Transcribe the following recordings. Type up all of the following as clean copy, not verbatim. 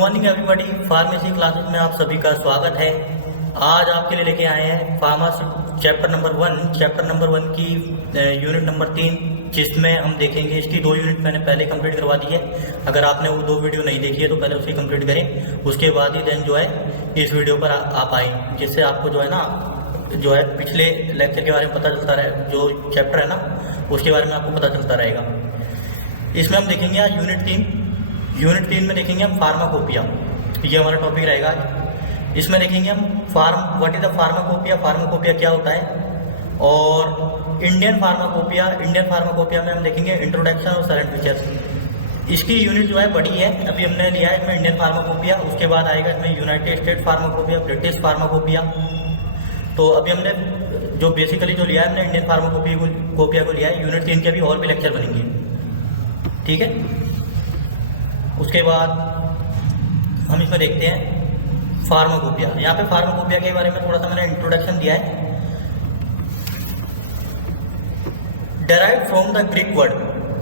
Morning everybody, pharmacy classes में आप सभी का स्वागत है। आज आपके लिए लेके आए हैं फार्मासी चैप्टर नंबर वन की यूनिट नंबर 3, जिसमें हम देखेंगे इसकी 2 यूनिट मैंने पहले कंप्लीट करवा दी है। अगर आपने वो 2 वीडियो नहीं देखी है तो पहले उसे कंप्लीट करें, उसके बाद ही देन जो है इस वीडियो पर आप आए, जिससे आपको जो है ना जो है पिछले लेक्चर के बारे में पता चलता रहे, जो चैप्टर है ना उसके बारे में आपको पता चलता रहेगा। इसमें हम देखेंगे आज यूनिट 3 में देखेंगे हम फार्माकोपिया, ये हमारा टॉपिक रहेगा आज। इसमें देखेंगे हम व्हाट इज द फार्माकोपिया क्या होता है, और इंडियन फार्माकोपिया में हम देखेंगे इंट्रोडक्शन और साइलेंट फीचर्स। इसकी यूनिट जो है बड़ी है, अभी हमने लिया है इसमें इंडियन फार्माकोपिया, उसके बाद आएगा इसमें United state pharmacopoeia, British pharmacopoeia. तो अभी हमने जो बेसिकली जो लिया है हमने इंडियन फार्माकोपिया को लिया है। यूनिट 3 के भी और भी लेक्चर बनेंगे, ठीक है। उसके बाद हम इसमें देखते हैं फार्माकोपिया। यहाँ पे फार्माकोपिया के बारे में थोड़ा सा मैंने इंट्रोडक्शन दिया है। Derived from the Greek word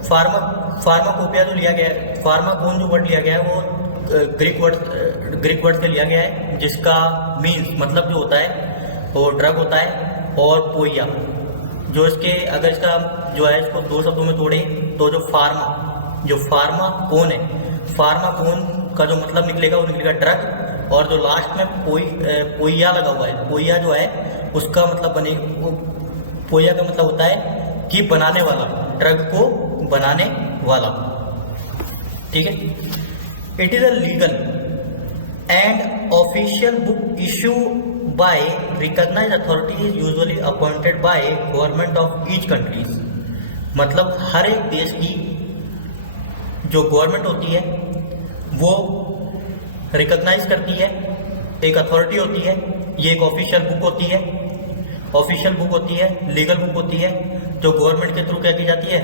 pharmacopoeia जो लिया गया है, फार्माकोन जो वर्ड लिया गया है वो ग्रीक वर्ड से लिया गया है, जिसका मीन्स मतलब जो होता है वो ड्रग होता है, और पोइया जो इसके अगर इसका जो है इसको 2 शब्दों में तोड़े तो जो फार्माकोन है, फार्माकोन का जो मतलब निकलेगा वो निकलेगा ड्रग, और जो लास्ट में पोइया लगा हुआ है, पोइया जो है उसका मतलब पोइया का मतलब होता है कि बनाने वाला, ड्रग को बनाने वाला, ठीक है। It is a legal and official book issue by recognised authorities usually appointed by government of each countries. मतलब हर एक देश की जो गवर्नमेंट होती है वो रिकॉग्नाइज करती है, एक अथॉरिटी होती है, ये एक ऑफिशियल बुक होती है, लीगल बुक होती है, जो गवर्नमेंट के थ्रू क्या की जाती है,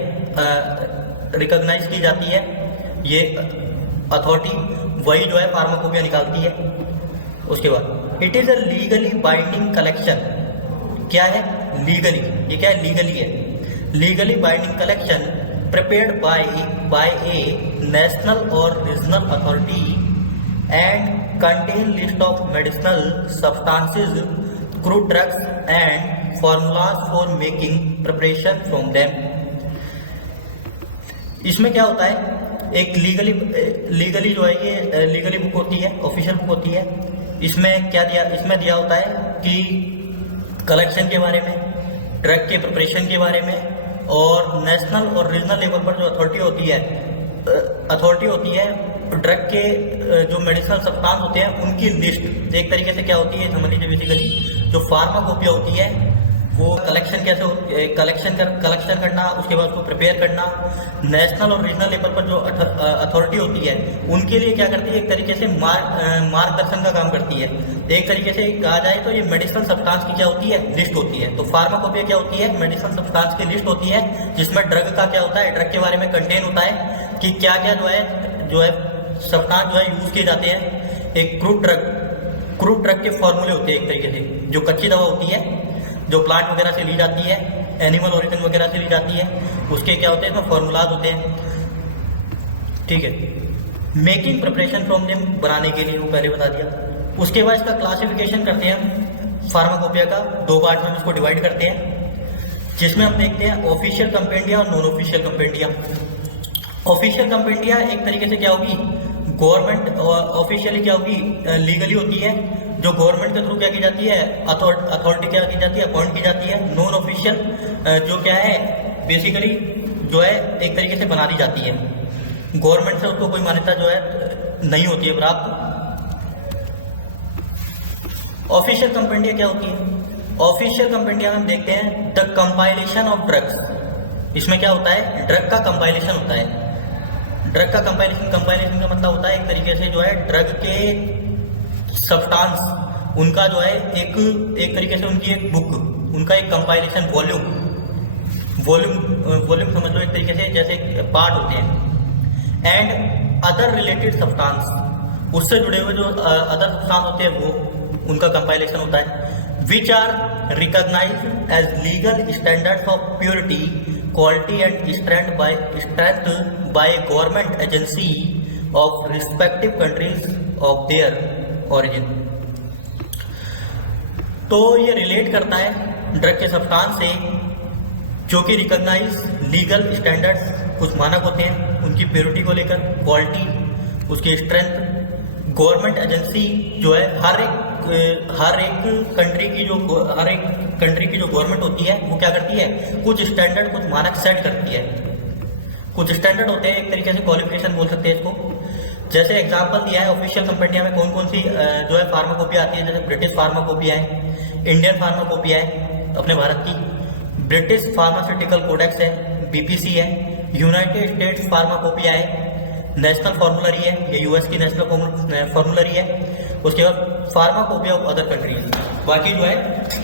रिकॉग्नाइज की जाती है। ये अथॉरिटी वही जो है फार्माकोपिया निकालती है। उसके बाद it is a legally binding collection. क्या है लीगली, ये क्या है लीगली है, legally binding collection prepared by a national or regional authority and contain list of medicinal substances, crude drugs and formulas for making preparation from them। इसमें क्या होता है, एक लीगली जो है ये लीगली बुक होती है, ऑफिशियल बुक होती है। इसमें क्या दिया, इसमें दिया होता है कि कलेक्शन के बारे में, ड्रग के प्रिपरेशन के बारे में, और नेशनल और रीजनल लेवल पर जो अथॉरिटी होती है ड्रग के जो मेडिसिनल सब्सटेंस होते हैं उनकी लिस्ट। एक तरीके से क्या होती है समझ लीजिए, बेसिकली जो फार्माकोपिया होती है वो कलेक्शन करना, उसके बाद उसको प्रिपेयर करना। नेशनल और रीजनल लेवल पर जो अथॉरिटी होती है उनके लिए क्या करती है, एक तरीके से मार्गदर्शन का काम करती है। एक तरीके से कहा जाए तो ये मेडिसिनल सब्सटेंस की क्या होती है, लिस्ट होती है। तो फार्माकोपिया क्या होती है, मेडिसिनल सब्सटेंस की लिस्ट होती है, जिसमें ड्रग का क्या होता है, ड्रग के बारे में कंटेन होता है कि क्या क्या जो है सब्सटेंस जो है यूज किए जाते हैं। एक क्रूड ड्रग के फॉर्मूले होते हैं, एक तरीके से जो कच्ची दवा होती है, जो प्लांट वगैरह से ली जाती है, एनिमल ओरिजिन वगैरह से ली जाती है, उसके क्या होते हैं, इसमें फॉर्मूलाज होते हैं, ठीक है। मेकिंग प्रिपरेशन फ्रॉम देम, बनाने के लिए, वो पहले बता दिया। उसके बाद इसका क्लासिफिकेशन करते हैं फार्माकोपिया का, 2 पार्ट में इसको डिवाइड करते हैं, जिसमें हम देखते हैं ऑफिशियल कंपेंडिया और non official compendia. Official compendia एक तरीके से क्या होगी, गवर्नमेंट ऑफिशियली क्या होगी, लीगली होती है, जो गवर्नमेंट के थ्रू क्या की जाती है, अथॉरिटी क्या की जाती है, अपॉइंट की जाती है। नॉन ऑफिशियल जो क्या है बेसिकली जो है एक तरीके से बना दी जाती है, गवर्नमेंट से उसको कोई मान्यता जो है नहीं होती है प्राप्त। ऑफिशियल कंपेंडिया क्या होती है, ऑफिशियल कंपेंडिया में हम देखते हैं द कंपाइलेशन ऑफ ड्रग्स। इसमें क्या होता है, ड्रग का कंपाइलेशन होता है। ड्रग का कंपाइलेशन का मतलब होता है एक तरीके से जो है ड्रग के सब्सटेंस, उनका जो है एक तरीके से उनकी एक बुक, उनका एक कंपाइलेशन वॉल्यूम समझ लो, एक तरीके से जैसे पार्ट होते हैं। एंड अदर रिलेटेड सब्सटेंस, उससे जुड़े हुए जो अदर सब्सटेंस होते हैं वो उनका कंपाइलेशन होता है। Which are recognised as legal standards of purity, quality and strength by a government agency of respective countries of their origin. तो ये रिलेट करता है ड्रग के सब्सटेंस से जो कि रिकॉग्नाइज लीगल स्टैंडर्ड्स, कुछ मानक होते हैं उनकी प्योरिटी को लेकर, क्वालिटी, उसकी स्ट्रेंथ। गवर्नमेंट एजेंसी जो है हर एक कंट्री की जो गवर्नमेंट होती है वो क्या करती है, कुछ स्टैंडर्ड, कुछ मानक सेट करती है। कुछ स्टैंडर्ड होते हैं, एक तरीके से क्वालिफिकेशन बोल सकते हैं इसको। जैसे एग्जांपल दिया है ऑफिशियल कंपनियां में कौन कौन सी जो है फार्माकोपिया आती है। जैसे ब्रिटिश फार्माकोपिया है, इंडियन फार्माकोपिया है अपने भारत की, ब्रिटिश फार्मास्यूटिकल कोडेक्स है बीपीसी है, यूनाइटेड स्टेट्स फार्माकोपिया है, नेशनल फॉर्मुलरी है, ये यूएस की नेशनल फॉर्मुलरी है। उसके बाद फार्माकोपिया ऑफ अदर कंट्रीज, बाकी जो है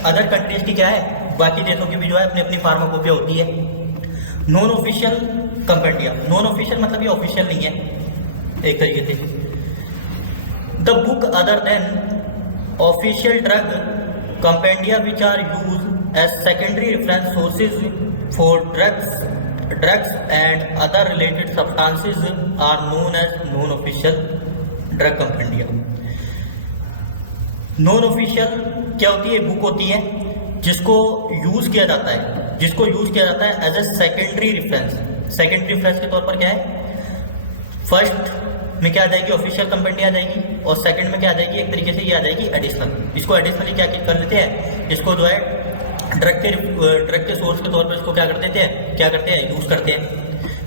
अदर कंट्रीज की क्या है, बाकी देशों की भी जो है अपनी अपनी फार्माकोपिया होती है। Non official compendia, non official मतलब ये ऑफिशियल नहीं है एक तरीके से। The book other than official drug compendia which are use as secondary reference sources for drugs and other related substances are known as non official drug compendia. Non official क्या होती है, बुक होती है जिसको यूज किया जाता है, as a secondary reference. Secondary reference के तौर पर क्या है, फर्स्ट में क्या आ जाएगी, ऑफिशियल कंपेंडिया आ जाएगी, और सेकंड में क्या आ जाएगी, एक तरीके से ये आ जाएगी एडिशनल। इसको एडिशनली क्या कर लेते हैं, इसको जो है ड्रग के सोर्स के तौर पर इसको क्या करते हैं, यूज करते हैं।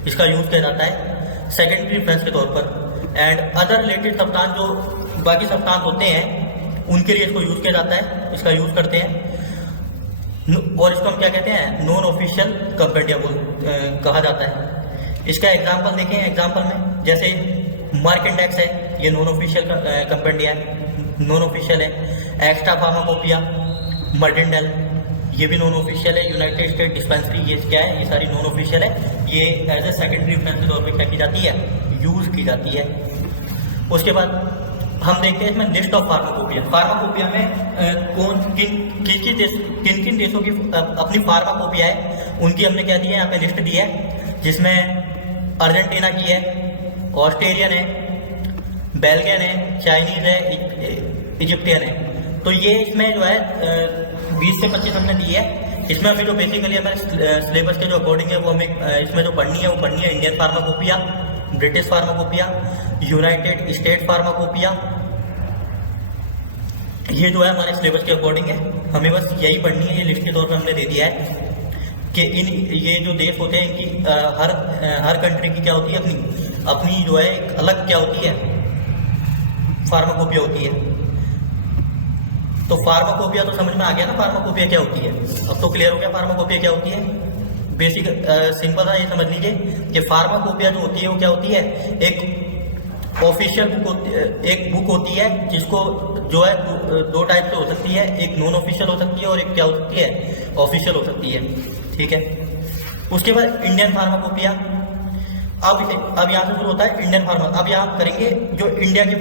इसका यूज किया जाता है सेकेंडरी रेफरेंस के तौर पर। एंड अदर रिलेटेड सब्सटेंस, जो बाकी सब्सटेंस होते हैं उनके लिए इसको यूज किया जाता है, इसका यूज करते हैं। और इसको हम क्या कहते हैं, नॉन ऑफिशियल कंपेंडिया कहा जाता है। इसका एग्जाम्पल देखें, एग्जाम्पल में जैसे मार्क इंडेक्स है, ये नॉन ऑफिशियल कंपेंडिया है, नॉन ऑफिशियल है। एक्स्ट्रा फार्माकोपिया, मर्डिंडल, ये भी नॉन ऑफिशियल है। यूनाइटेड स्टेट डिस्पेंसरी, ये क्या है, ये सारी नॉन ऑफिशियल है। ये एज ए सेकेंडरी रेफरेंस के तौर पे क्या की जाती है, यूज की जाती है। उसके बाद हम देखते हैं इसमें लिस्ट ऑफ फार्माकोपिया। फार्माकोपिया में किन किन देशों की अपनी फार्माकोपिया है उनकी हमने क्या दी है, यहाँ पे लिस्ट दी है, जिसमें अर्जेंटीना की है, ऑस्ट्रेलियन है, बेल्जियन है, चाइनीज है, इजिप्टियन है। तो ये इसमें जो है 20 से 25 हमने दी है। इसमें अभी जो बेसिकली हमारे सिलेबस के जो अकॉर्डिंग है वो हमें इसमें जो पढ़नी है Indian pharmacopoeia, British pharmacopoeia, United state pharmacopoeia. ये जो है हमारे सिलेबस के अकॉर्डिंग है, हमें बस यही पढ़नी है। ये लिस्ट के तौर पर हमने दे दिया है कि ये जो देश होते हैं इनकी हर कंट्री की क्या होती है, अपनी जो है एक अलग क्या होती है, फार्माकोपिया होती है। तो फार्माकोपिया तो समझ में आ गया ना, फार्माकोपिया क्या होती है, अब तो क्लियर हो गया फार्माकोपिया क्या होती है। बेसिक सिंपल सा ये समझ लीजिए कि फार्माकोपिया जो होती है वो क्या होती है, एक ऑफिशियल बुक होती है, जिसको जो है दो टाइप से हो सकती है, एक नॉन ऑफिशियल हो सकती है और एक क्या हो सकती है, ऑफिशियल हो सकती है। ठीक है। उसके बाद इंडियन फार्माकोपिया। अब यहाँ से शुरू होता है इंडियन फार्मा। अब यहाँ करेंगे जो इंडिया की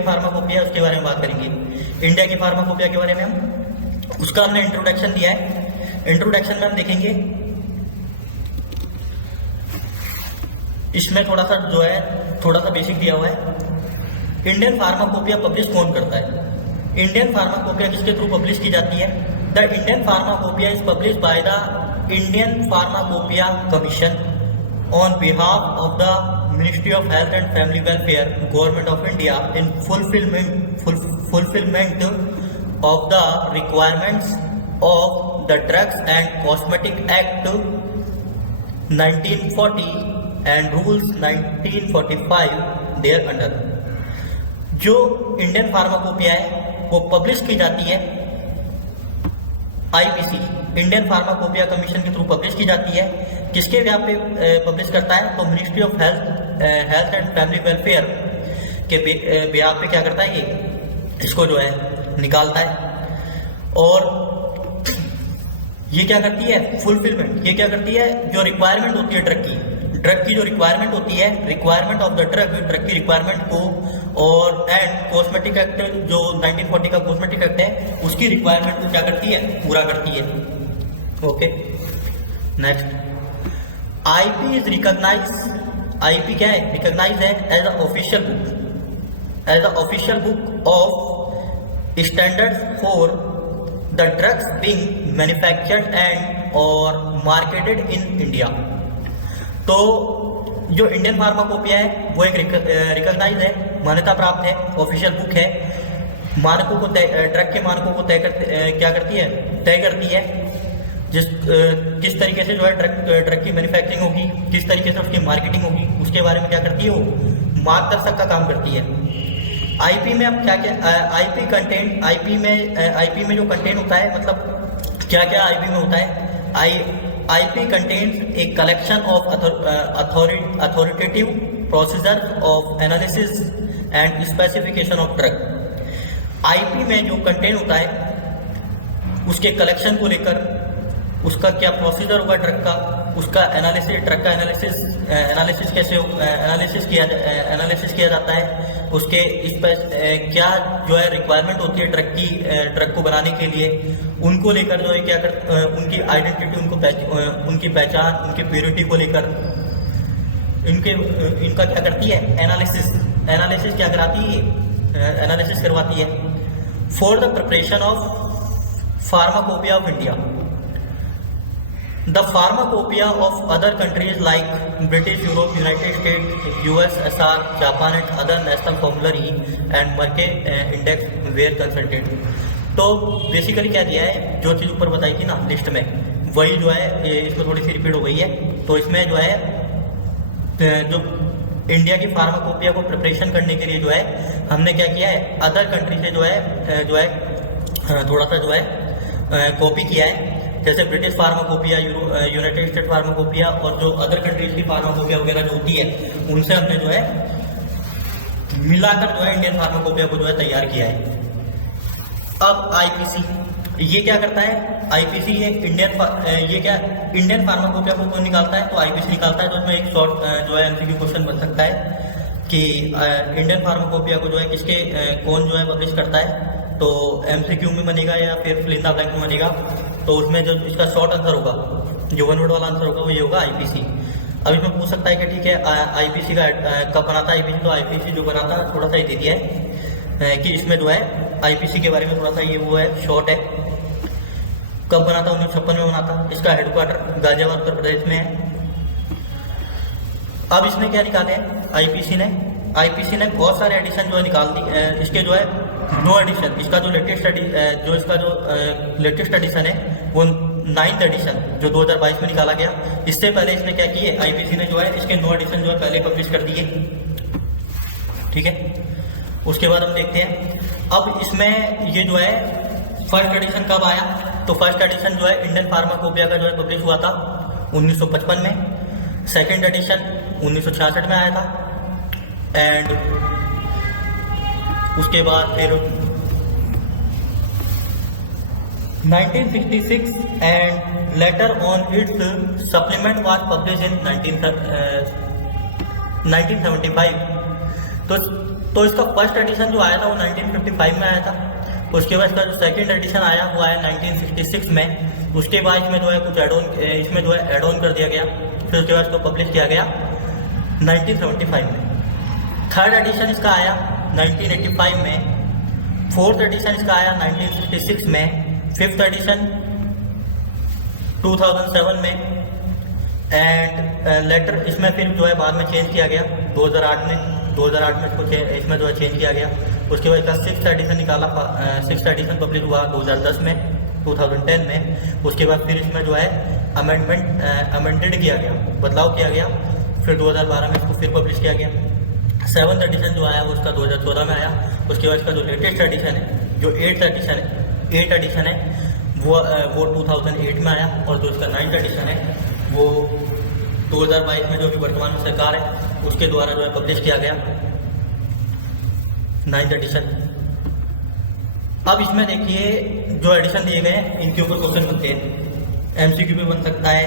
फार्माकोपिया है उसके बारे में बात करेंगे। इंडिया की फार्माकोपिया के बारे में हम उसका हमने इंट्रोडक्शन दिया है। इंट्रोडक्शन में हम देखेंगे इसमें थोड़ा सा बेसिक दिया हुआ है। इंडियन फार्माकोपिया पब्लिश कौन करता है, इंडियन फार्माकोपिया किसके थ्रू पब्लिश की जाती है। The Indian pharmacopoeia is publish by the Indian pharmacopoeia commission on behalf of the Ministry of Health and Family Welfare, Government of India, in fulfillment of the requirements of the Drugs and Cosmetic Act 1940 and Rules 1945 thereunder। जो Indian pharmacopoeia है वो publish की जाती है IPC, Indian pharmacopoeia commission के through publish की जाती है। किसके बिहाफ पे पब्लिश करता है, तो ministry of health and family welfare के बिहाफ पे क्या करता है, ये इसको जो है निकालता है। और ये क्या करती है, फुलफिलमेंट, ये क्या करती है, जो रिक्वायरमेंट होती है ड्रग की जो रिक्वायरमेंट होती है, रिक्वायरमेंट ऑफ द ड्रग की रिक्वायरमेंट को, और एंड कॉस्मेटिक एक्ट जो 1940 का कॉस्मेटिक एक्ट है उसकी रिक्वायरमेंट को क्या करती है, पूरा करती है। Okay, next, IP is recognise, IP क्या है, रिकॉग्नाइज है as a official book. As a official book of standards for the drugs being manufactured and और मार्केटेड इन इंडिया। तो जो इंडियन फार्माकोपिया है वो एक रिकॉग्नाइज है, मान्यता प्राप्त है, ऑफिशियल बुक है, मानकों को ड्रग के मानकों को तय करती है किस तरीके से जो है ड्रग की मैन्युफैक्चरिंग होगी, किस तरीके से उसकी मार्केटिंग होगी, उसके बारे में क्या करती है, वो मार्गदर्शक का काम करती है। आईपी में अब क्या क्या आईपी में जो कंटेंट होता है, मतलब क्या क्या आईपी में होता है। IP contains a collection of authoritative procedures of analysis and specification of drug। IP में जो कंटेंट होता है उसके कलेक्शन को लेकर उसका क्या प्रोसीजर होगा ड्रग का, उसका एनालिसिस, ड्रग का एनालिसिस कैसे एनालिसिस किया जाता है, उसके इस पर क्या जो है रिक्वायरमेंट होती है ड्रग को बनाने के लिए, उनको लेकर जो है क्या उनकी आइडेंटिटी, उनकी पहचान, उनकी प्योरिटी को लेकर इनका क्या करती है, एनालिसिस क्या कराती है, एनालिसिस करवाती है। For the preparation of pharmacopoeia of India, the pharmacopoeia of other countries like British, Europe, United States, USSR, Japan and other national formulary and Merck index were consulted। तो बेसिकली क्या दिया है, जो चीज़ ऊपर बताई थी ना लिस्ट में, वही जो है इसमें थोड़ी सी रिपीट हो गई है। तो इसमें जो है जो इंडिया की फार्माकोपिया को प्रिपरेशन करने के लिए जो है हमने क्या किया है, अदर कंट्री से जो है थोड़ा सा जो है कॉपी किया है। जैसे British pharmacopoeia, United state pharmacopoeia और जो अदर कंट्रीज की फार्माकोपिया वगैरह जो होती है, उनसे हमने जो है मिलाकर जो है इंडियन फार्माकोपिया को जो है तैयार किया है। अब आईपीसी ये क्या करता है, आईपीसी ये इंडियन फार्माकोपिया को कौन निकालता है, तो आईपीसी निकालता है। तो इसमें एक शॉर्ट जो है एमसीक्यू क्वेश्चन बन सकता है कि इंडियन फार्माकोपिया को जो है कौन जो है पब्लिश करता है, तो एमसीक्यू में बनेगा या फिर फिल इन द ब्लैंक में बनेगा। तो उसमें जो इसका शॉर्ट आंसर होगा, जो वन वर्ड वाला आंसर होगा, वो ये होगा आईपीसी। अब इसमें पूछ सकता है कि ठीक है आईपीसी का कब बनाता है आईपीसी, तो आईपीसी जो बनाता है थोड़ा सा ही दे दिया है कि इसमें जो है आईपीसी के बारे में थोड़ा सा ये वो है, शॉर्ट है। कब बनाता, 1956 में बनाता। इसका हेडक्वार्टर गाजियाबाद उत्तर प्रदेश में है। अब इसने क्या निकाले हैं आईपीसी ने बहुत सारे एडिशन जो है निकाल दी। इसके जो है 9 एडिशन, इसका जो लेटेस्ट एडिशन है वो 9th एडिशन जो 2022 में निकाला गया। इससे पहले इसने क्या किए, आईपीसी ने जो है इसके 9 एडिशन जो है पहले पब्लिश कर दिए, ठीक है। उसके बाद हम देखते हैं अब इसमें ये जो है फर्स्ट एडिशन कब आया, तो फर्स्ट एडिशन जो है इंडियन फार्माकोपिया का जो है पब्लिश हुआ था 1955 में। सेकेंड एडिशन 1966 में आया था एंड उसके बाद फिर 1966 and later on it's supplement was publish in 1975। तो इसका फर्स्ट एडिशन जो आया था वो 1955 में आया था। उसके बाद इसका जो सेकंड एडिशन आया वो आया 1966 में। उसके बाद इसमें जो है कुछ ऐड ऑन कर दिया गया, फिर उसके बाद इसको पब्लिश किया गया 1975 में। थर्ड एडिशन इसका आया 1985 में। फोर्थ एडिशन इसका आया 1966 में। फिफ्थ एडिशन 2007 में एंड लेटर इसमें फिर जो है बाद में चेंज किया गया 2008 में इसको इसमें जो है चेंज किया गया। उसके बाद इसका सिक्स्थ एडिशन निकाला, सिक्स्थ एडिशन पब्लिश हुआ 2010 में, 2010 में। उसके बाद फिर इसमें जो है अमेंडेड किया गया, बदलाव किया गया। फिर 2012 में इसको फिर पब्लिश किया गया। सेवन्थ एडिशन जो आया वो उसका 2014 में आया। उसके बाद इसका जो लेटेस्ट एडिशन है, जो एट एडिशन है वो 2008 में आया। और जो इसका 9th एडिशन है वो 2022 में जो भी वर्तमान में सरकार है उसके द्वारा जो है पब्लिश किया गया 9th एडिशन। अब इसमें देखिए जो एडिशन दिए गए हैं इनके ऊपर क्वेश्चन बनते हैं, एमसीक्यू में बन सकता है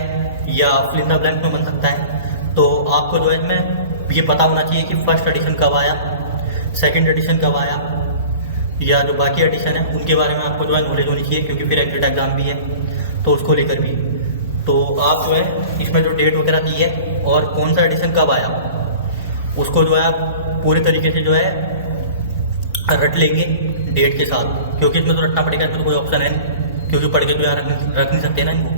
या फिल इन द ब्लैंक में बन सकता है। तो आपको जो है इसमें ये पता होना चाहिए कि फर्स्ट एडिशन कब आया, सेकंड एडिशन कब आया, या जो बाकी एडिशन है उनके बारे में आपको जो है नॉलेज होनी चाहिए, क्योंकि फिर एग्जिट एग्जाम भी है तो उसको लेकर भी। तो आप जो है इसमें जो डेट वगैरह दी है और कौन सा एडिशन कब आया उसको जो है आप पूरे तरीके से जो है रट लेंगे डेट के साथ, क्योंकि इसमें तो रटना पड़ेगा, इसमें तो कोई ऑप्शन है नहीं, क्योंकि पढ़ के तो यहाँ रख नहीं सकते ना इनको।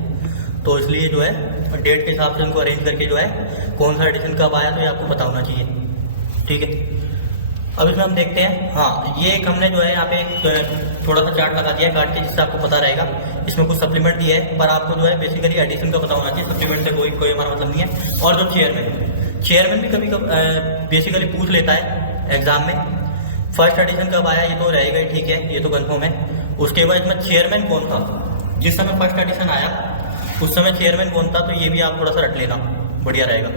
तो इसलिए जो है डेट के हिसाब से इनको अरेंज करके जो है कौन सा एडिशन कब आया तो ये आपको पता होना चाहिए, ठीक है। अब इसमें हम देखते हैं, हाँ ये एक हमने जो है यहाँ पे एक थोड़ा सा चार्ट लगा दिया है काट के, जिससे आपको पता रहेगा। इसमें कुछ सप्लीमेंट दिया है, पर आपको जो है बेसिकली एडिशन का पता होना चाहिए, सप्लीमेंट से कोई हमारा मतलब नहीं है। और जो चेयरमैन भी कभी बेसिकली पूछ लेता है एग्जाम में, फर्स्ट एडिशन कब आया ये तो रहेगा ही, ठीक है, ये तो कंफर्म है। उसके बाद इसमें चेयरमैन कौन था, जिस समय फर्स्ट एडिशन आया उस समय चेयरमैन कौन था, तो ये भी आप थोड़ा सा रट लेना, बढ़िया रहेगा,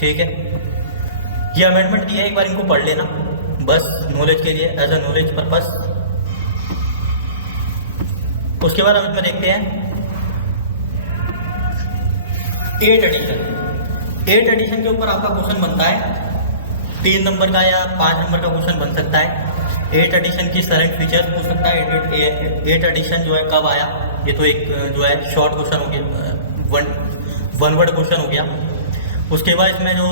ठीक है। ये अमेंडमेंट दिया है, एक बार इनको पढ़ लेना बस नॉलेज के लिए, एज अ नॉलेज पर्पस। उसके बाद हम इसमें देखते हैं 8 एडिशन के ऊपर आपका क्वेश्चन बनता है 3 नंबर का या 5 नंबर का क्वेश्चन बन सकता है। 8 एडिशन की सरेंट फीचर्स पूछ सकता है। 8 एडिशन जो है कब आया, ये तो एक जो है शॉर्ट क्वेश्चन हो गया, वन वर्ड क्वेश्चन हो गया। उसके बाद इसमें जो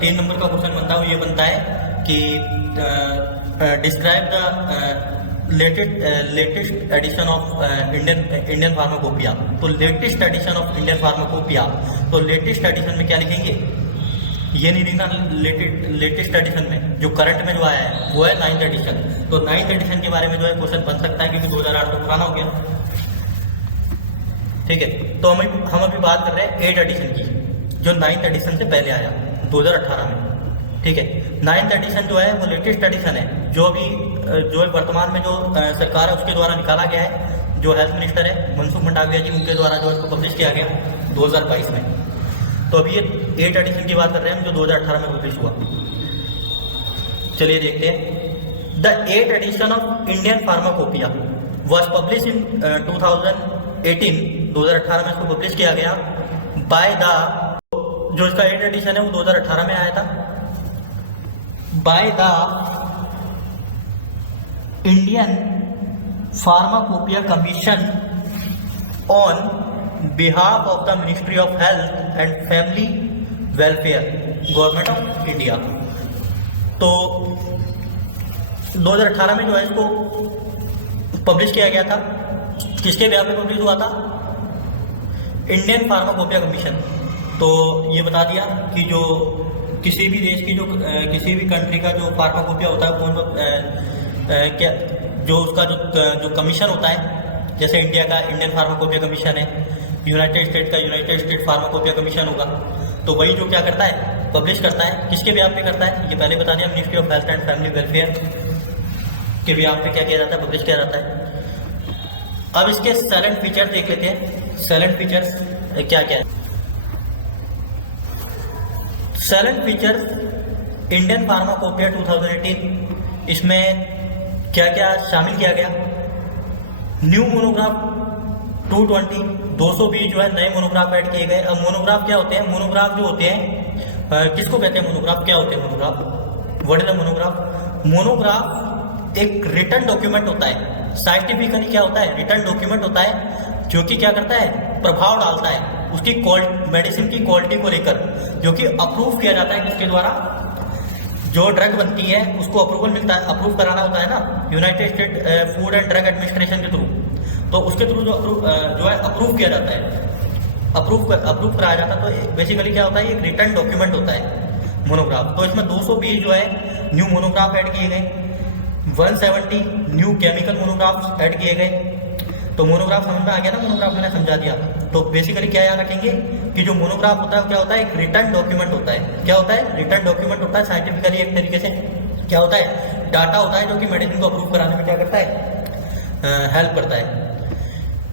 3 नंबर का क्वेश्चन बनता है वो ये बनता है कि describe the latest edition of Indian pharmacopoeia. तो latest edition of Indian pharmacopoeia, तो लेटेस्ट एडिशन में क्या लिखेंगे, ये नहीं लिखना लेटेस्ट एडिशन में, जो करंट में जो आया है वो है 9th एडिशन। तो 9th एडिशन के बारे में जो है क्वेश्चन बन सकता है, क्योंकि 2008 तो पुराना हो गया, ठीक है। तो हम अभी बात कर रहे हैं 8 एडिशन की, जो 9th एडिशन से पहले आया 2018 में, ठीक है। 9th एडिशन जो है वो लेटेस्ट एडिशन है, जो अभी जो है वर्तमान में जो सरकार है उसके द्वारा निकाला गया है, जो हेल्थ मिनिस्टर है मनसुख मंडाविया जी, उनके द्वारा जो इसको पब्लिश किया गया 2022 में। तो अभी ये 8 एडिशन की बात कर रहे हैं हम, जो 2018 में पब्लिश हुआ। चलिए देखते हैं। The 8th edition of Indian pharmacopoeia was publish in 2018, 2018 में इसको पब्लिश किया गया बाय द, जो इसका 8th एडिशन है वो 2018 में आया था, by the Indian pharmacopoeia commission on behalf of the ministry of health and family welfare, government of India. तो 2018 में जो है इसको पब्लिश किया गया था, किसके बिहाफ पे पब्लिश हुआ था, इंडियन फार्माकोपिया कमीशन। तो ये बता दिया कि जो किसी भी देश की जो किसी भी कंट्री का जो फार्माकोपिया होता है कौन क्या जो उसका जो कमीशन होता है, जैसे इंडिया का इंडियन फार्माकोपिया कमीशन है, यूनाइटेड स्टेट का यूनाइटेड स्टेट फार्माकोपिया कमीशन होगा, तो वही जो क्या करता है पब्लिश करता है, किसके बिहाफ पे करता है, ये पहले बता दिया, ministry of health and family welfare के बिहाफ पे क्या किया जाता है, पब्लिश किया जाता है। अब इसके साइलेंट फीचर देख लेते हैं, साइलेंट फीचर्स क्या क्या है। साइलेंट फीचर्स इंडियन फार्माकोपिया 2018, इसमें क्या क्या शामिल किया गया, न्यू मोनोग्राफ 220 जो है नए मोनोग्राफ ऐड किए गए। अब मोनोग्राफ क्या होते हैं, मोनोग्राफ जो होते हैं किसको कहते हैं, मोनोग्राफ क्या होते हैं, monograph what is the monograph. Monograph एक रिटन डॉक्यूमेंट होता है, साइंटिफिकली क्या होता है, रिटन डॉक्यूमेंट होता है, जो कि क्या करता है, प्रभाव डालता है उसकी मेडिसिन की क्वालिटी को लेकर, जो कि अप्रूव किया जाता है किसके द्वारा, जो ड्रग बनती है उसको अप्रूवल मिलता है, अप्रूव कराना होता है ना United state food and drug administration के थ्रू, तो उसके थ्रू जो है अप्रूव किया जाता है, अप्रूव कराया जाता है। तो बेसिकली क्या होता है, ये रिटर्न डॉक्यूमेंट होता है मोनोग्राफ। तो इसमें 220 जो है न्यू मोनोग्राफ ऐड किए गए, 170 न्यू केमिकल मोनोग्राफ ऐड किए गए। तो मोनोग्राफ समझ में आ गया ना, मोनोग्राफ मैंने समझा दिया। तो बेसिकली क्या याद रखेंगे कि जो मोनोग्राफ होता है क्या होता है, एक रिटर्न डॉक्यूमेंट होता है। क्या होता है, रिटर्न डॉक्यूमेंट होता है, साइंटिफिकली एक तरीके से क्या होता है, डाटा होता है, जो कि मेडिसिन को अप्रूव कराने में क्या करता है, हेल्प करता है।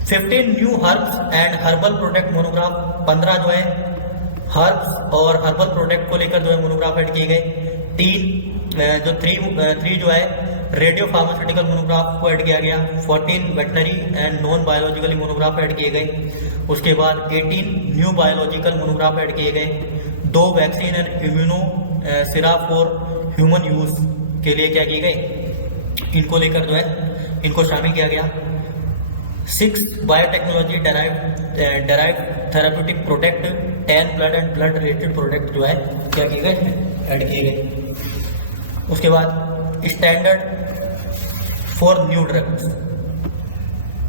15 new herbs and herbal product monograph, 15 जो है हर्ब्स और हर्बल प्रोडक्ट को लेकर जो है मोनोग्राफ ऐड किए गए। 3 जो है रेडियो फार्मास्यूटिकल मोनोग्राफ को ऐड किया गया। 14 veterinary and non biologically monograph add किए गए। उसके बाद 18 न्यू बायोलॉजिकल मोनोग्राफ ऐड किए गए। 2 vaccine and immuno syrup for human use के लिए क्या किए गए, इनको लेकर जो है इनको शामिल किया गया। 6 biotechnology derive therapeutic product, 10 blood and blood related product जो है क्या किए गए, इसमें ऐड किए गए। उसके बाद standard for new drugs.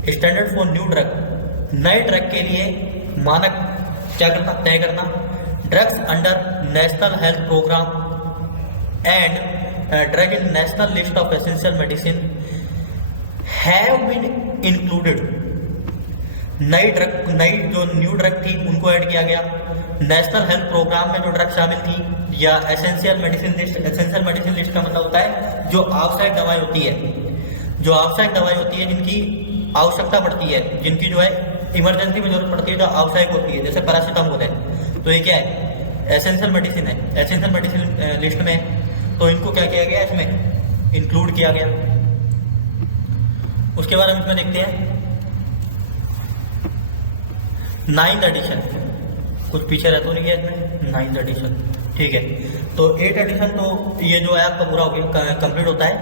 Standard for new drug, नए ड्रग के लिए मानक क्या करना, तय करना। Drugs under national health programme and drug in national list of essential medicine have been included. नई जो न्यू ड्रग थी उनको ऐड किया गया। नेशनल हेल्थ प्रोग्राम में जो ड्रग शामिल थी या essential medicine list, essential medicine list का मतलब होता है जो आवश्यक दवाई होती है, जो आवश्यक दवाई होती है जिनकी आवश्यकता पड़ती है, जिनकी जो है इमरजेंसी में जरूरत पड़ती है, जो आवश्यक होती है, जैसे पैरासीटामोल है, तो ये क्या है, एसेंशियल मेडिसिन है, एसेंशियल मेडिसिन लिस्ट में, तो इनको क्या किया गया, इसमें इंक्लूड किया गया। उसके बाद हम इसमें देखते हैं 9th एडिशन, कुछ पीछे रह तो नहीं गया इसमें, 9th एडिशन, ठीक है। तो 8th एडिशन तो ये जो है आपका पूरा हो गया, कंप्लीट होता है।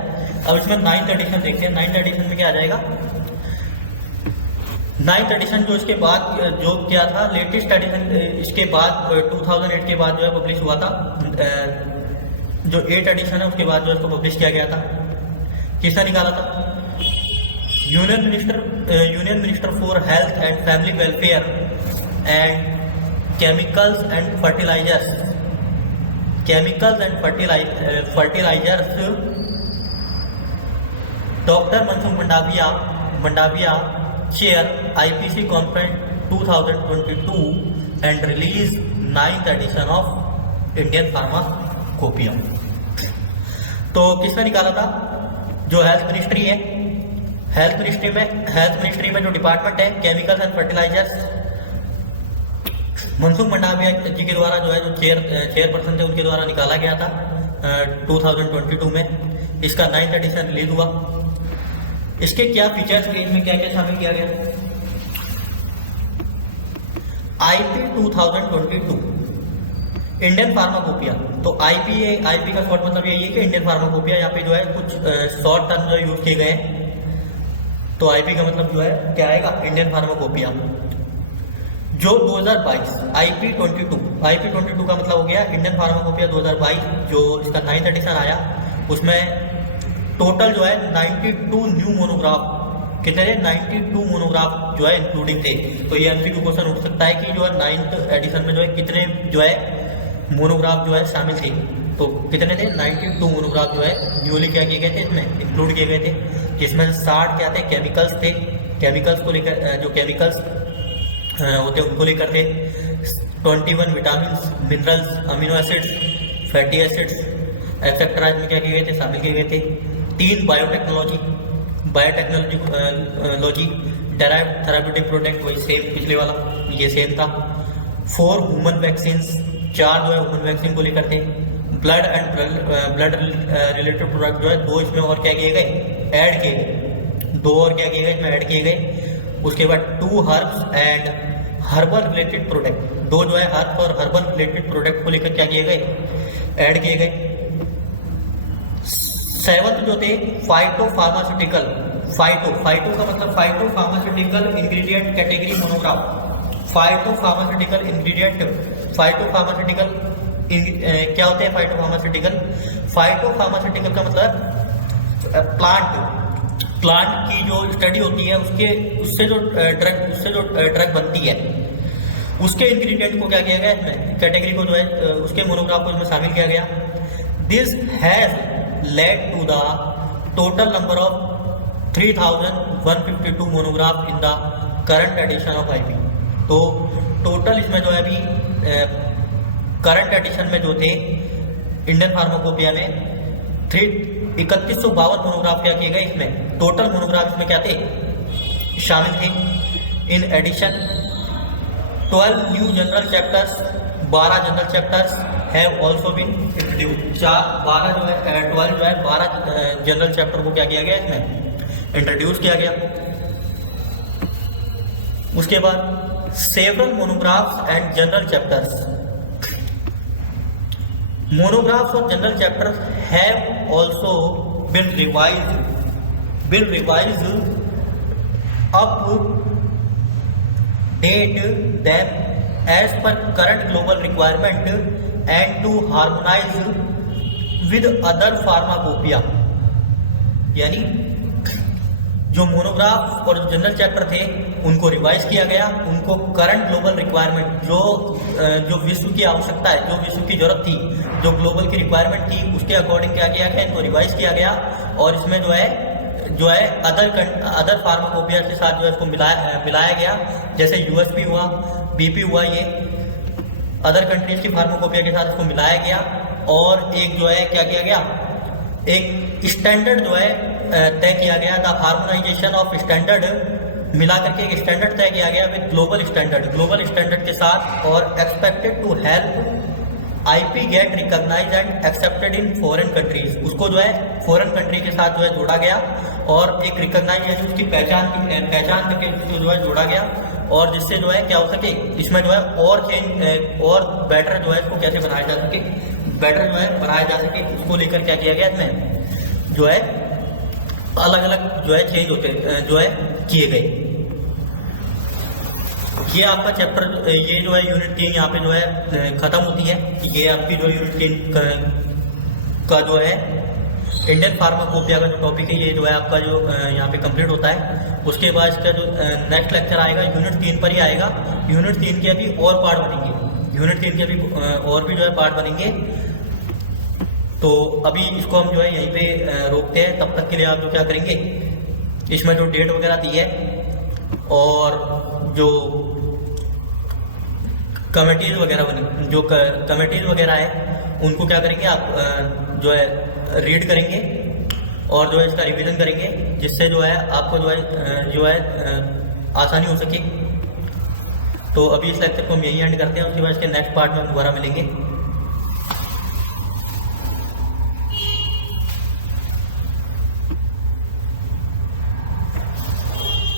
अब इसमें 9th एडिशन देखते हैं। 9th एडिशन में क्या आ जाएगा, 9th एडिशन जो इसके बाद जो क्या था, लेटेस्ट एडिशन इसके बाद 2008 के बाद जो है पब्लिश हुआ था। जो 8th एडिशन है उसके बाद जो इसको पब्लिश किया गया था, किसने निकाला था, union minister for health and family welfare and chemicals and fertilisers doctor Mansukh Mandaviya chair IPC conference 2022 and release 9th edition of Indian pharmacopoeia. तो किसने निकाला था, जो हेल्थ मिनिस्ट्री है, हेल्थ मिनिस्ट्री में जो डिपार्टमेंट है chemicals and fertilisers, Mansukh Mandaviya ji के द्वारा जो है, जो चेयरपर्सन थे उनके द्वारा निकाला गया था 2022 में। इसका 9th एडिशन रिलीज हुआ। इसके क्या फीचर्स थे, इनमें क्या क्या शामिल किया गया, IP 2022 इंडियन फार्माकोपिया। तो IP का शॉर्ट मतलब यही है कि इंडियन फार्माकोपिया। यहाँ पे जो है कुछ शॉर्ट टर्म जो यूज किए गए हैं, तो IP का मतलब जो है क्या आएगा, इंडियन फार्माकोपिया। जो 2022 IP 22 का मतलब हो गया इंडियन फार्माकोपिया 2022। जो इसका 9th एडिशन आया उसमें टोटल जो है 92 न्यू मोनोग्राफ, कितने थे, 92 मोनोग्राफ जो है इंक्लूडिंग थे। तो ये MCQ क्वेश्चन उठ सकता है कि जो है 9th एडिशन में जो है कितने जो है मोनोग्राफ जो है शामिल थे। तो कितने थे, 92 मोनोग्राफ जो है न्यूली क्या किए गए थे, इसमें इंक्लूड किए गए थे, जिसमें 60 क्या थे, केमिकल्स थे। केमिकल्स को लेकर, जो केमिकल्स होते उनको लेकर थे। 21 vitamin, minerals, amino acids, fatty acids etcetera इसमें क्या किए गए थे, शामिल किए गए थे। 3 बायोटेक्नोलॉजी डेराइव थेराप्यूटिक प्रोडक्ट, वही सेम पिछले वाला, ये सेम था। 4 ह्यूमन वैक्सीन, 4 जो है ह्यूमन वैक्सीन को लेकर थे। ब्लड रिलेटेड प्रोडक्ट जो है 2 इसमें और क्या किए गए, ऐड किए गए, 2 और क्या किए गए इसमें ऐड किए गए। उसके बाद 2 herbs and herbal related product, 2 जो है हर्ब और हर्बल रिलेटेड प्रोडक्ट को लेकर क्या किए गए, ऐड किए गए। 7th जो थे फाइटो फार्मास्यूटिकल, फाइटो का मतलब phyto pharmaceutical ingredient category monograph. Phyto pharmaceutical क्या होते हैं, फाइटो फार्मास्यूटिकल का मतलब प्लांट की जो स्टडी होती है उससे जो ड्रग बनती है, उसके इंग्रेडिएंट को क्या किया गया इसमें, कैटेगरी को जो है उसके मोनोग्राफ को इसमें शामिल किया गया। This has led to the total number of 3152 monograph in the current edition of IP। तो टोटल इसमें जो है अभी करंट एडिशन में जो थे इंडियन फार्माकोपिया में 3152 मोनोग्राफ क्या किए गए, इसमें टोटल मोनोग्राफ इसमें क्या थे, शामिल थे। In edition 12 new general chapters, 12 general chapters have also been introduce. 12 जो है 12 जनरल चैप्टर को क्या किया गया, इसमें इंट्रोड्यूस किया गया। उसके बाद several monographs and general chapters, monographs और general chapters have also been revised up date them as per current global requirement and to harmonize with other pharmacopoeia। यानी जो मोनोग्राफ और जनरल चैप्टर थे उनको रिवाइज किया गया, उनको करंट ग्लोबल रिक्वायरमेंट जो विश्व की आवश्यकता है, जो विश्व की जरूरत थी, जो ग्लोबल की रिक्वायरमेंट थी, उसके अकॉर्डिंग क्या किया गया, इनको रिवाइज किया गया। और इसमें जो है अदर फार्माकोपिया के साथ जो है इसको मिलाया गया, जैसे यूएसपी हुआ, बीपी हुआ, ये अदर कंट्रीज की फार्माकोपिया के साथ इसको मिलाया गया। और एक जो है क्या किया गया, एक स्टैंडर्ड जो है तय किया गया, द हार्मोनाइजेशन ऑफ स्टैंडर्ड मिला करके एक स्टैंडर्ड तय किया गया विद ग्लोबल स्टैंडर्ड के साथ, और expected to help IP get recognised and accepted in foreign countries. उसको जो है फॉरेन कंट्री के साथ जो है जोड़ा गया और एक रिकॉग्नाइजेशन उसकी पहचान करके उसको जो है जोड़ा गया, और जिससे जो है क्या हो सके, इसमें जो है और बेटर जो है इसको कैसे बनाया जा सके, उसको लेकर क्या किया गया, इसमें जो है अलग अलग जो है चेंज होते जो है किए गए। ये आपका चैप्टर, ये जो है यूनिट 3 यहाँ पे जो है खत्म होती है। ये आपकी जो यूनिट 3 का जो है इंडियन फार्माकोपिया का जो टॉपिक है, ये जो है आपका जो यहाँ पे कंप्लीट होता है। उसके बाद इसका जो नेक्स्ट लेक्चर आएगा यूनिट 3 पर ही आएगा। यूनिट 3 के अभी और पार्ट बनेंगे, और भी जो है पार्ट बनेंगे। तो अभी इसको हम जो है यहीं पे रोकते हैं। तब तक के लिए आप जो क्या करेंगे, इसमें जो डेट वगैरह दी है और जो कमेटीज वगैरह है, उनको क्या करेंगे आप जो है रीड करेंगे और जो है इसका रिवीजन करेंगे, जिससे जो है आपको जो है आसानी हो सके। तो अभी इस लेक्चर को हम यही एंड करते हैं, उसके बाद इसके नेक्स्ट पार्ट में हम दोबारा मिलेंगे।